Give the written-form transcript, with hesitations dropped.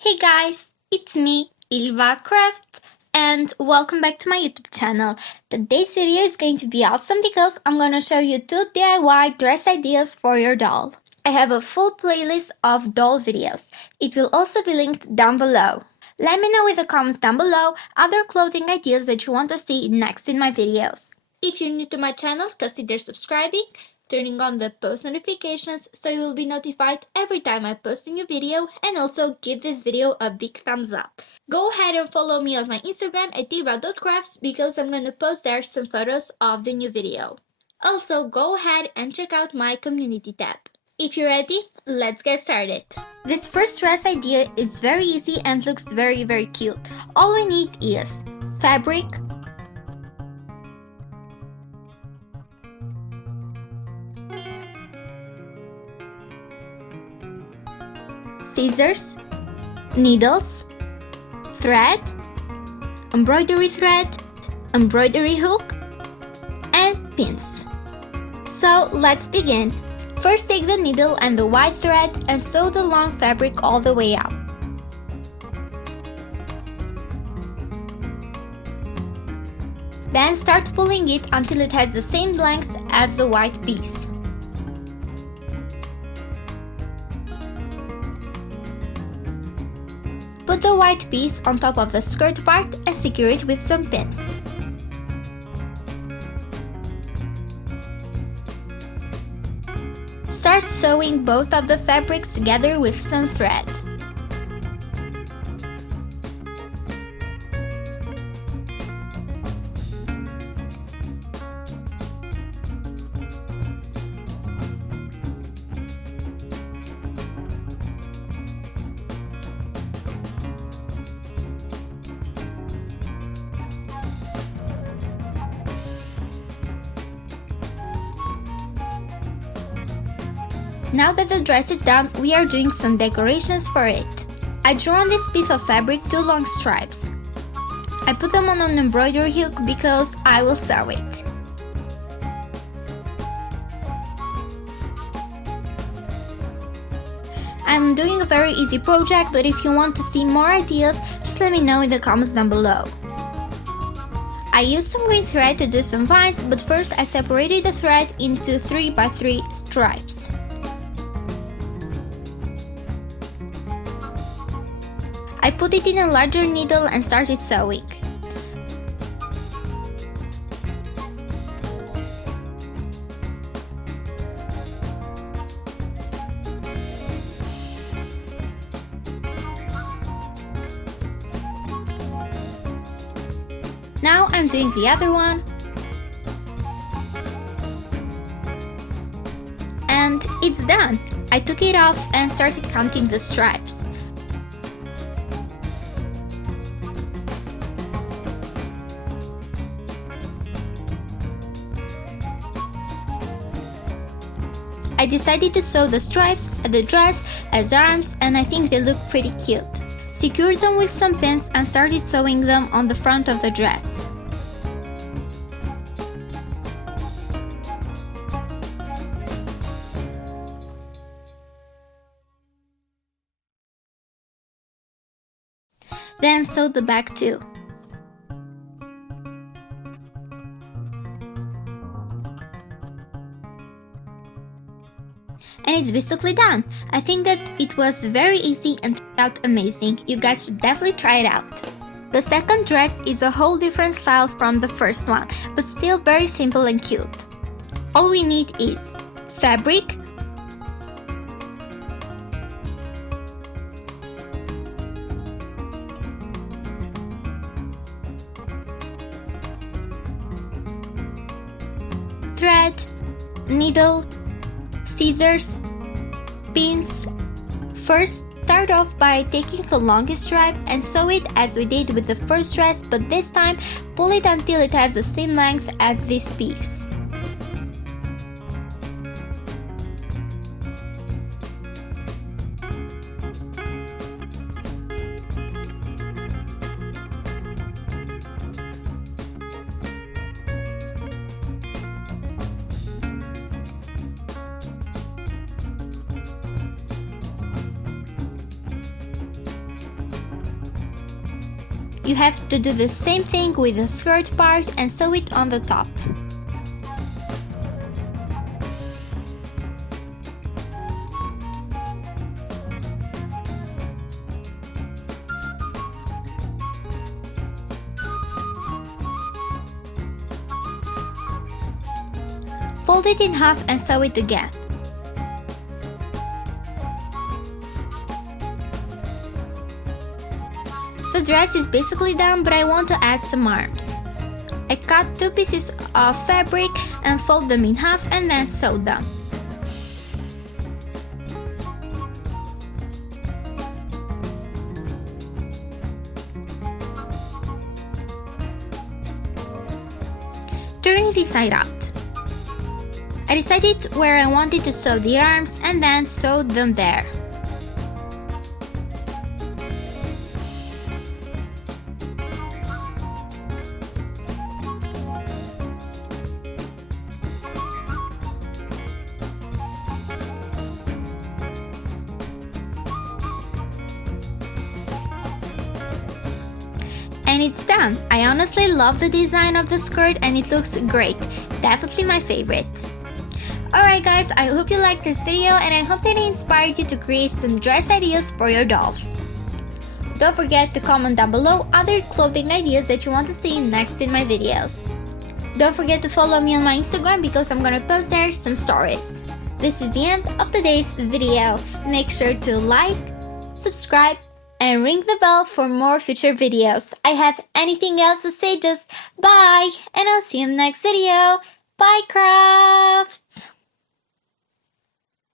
Hey guys, it's me, ILVA Craft, and welcome back to my YouTube channel. Today's video is going to be awesome because I'm gonna show you 2 DIY dress ideas for your doll. I have a full playlist of doll videos. It will also be linked down below. Let me know in the comments down below other clothing ideas that you want to see next in my videos. If you're new to my channel, consider subscribing, turning on the post notifications so you will be notified every time I post a new video, and also give this video a big thumbs up. Go ahead and follow me on my Instagram at ilva.crafts because I'm gonna post there some photos of the new video. Also, go ahead and check out my community tab. If you're ready, let's get started. This first dress idea is very easy and looks very cute. All we need is fabric, scissors, needles, thread, embroidery hook, and pins. So let's begin. First, take the needle and the white thread and sew the long fabric all the way up. Then start pulling it until it has the same length as the white piece. Put the white piece on top of the skirt part and secure it with some pins. Start sewing both of the fabrics together with some thread. Now that the dress is done, we are doing some decorations for it. I drew on this piece of fabric 2 long stripes. I put them on an embroidery hook because I will sew it. I'm doing a very easy project, but if you want to see more ideas, just let me know in the comments down below. I used some green thread to do some vines, but first I separated the thread into 3x3 stripes. I put it in a larger needle and started sewing. Now I'm doing the other one. And it's done! I took it off and started counting the stripes. I decided to sew the stripes at the dress as arms, and I think they look pretty cute. Secured them with some pins and started sewing them on the front of the dress. Then sew the back too. And it's basically done. I think that it was very easy and turned out amazing. You guys should definitely try it out. The second dress is a whole different style from the first one, but still very simple and cute. All we need is fabric, thread, needle, scissors, pins. First, start off by taking the longest stripe and sew it as we did with the first dress, but this time pull it until it has the same length as this piece. You have to do the same thing with the skirt part and sew it on the top. Fold it in half and sew it again. The dress is basically done, but I want to add some arms. I cut 2 pieces of fabric and fold them in half and then sew them. Turn it inside out. I decided where I wanted to sew the arms and then sewed them there. And it's done! I honestly love the design of the skirt and it looks great. Definitely my favorite. Alright guys, I hope you liked this video and I hope that it inspired you to create some dress ideas for your dolls. Don't forget to comment down below other clothing ideas that you want to see next in my videos. Don't forget to follow me on my Instagram because I'm gonna post there some stories. This is the end of today's video. Make sure to like, subscribe, and ring the bell for more future videos. I have anything else to say, just bye, and I'll see you in the next video. Bye, crafts!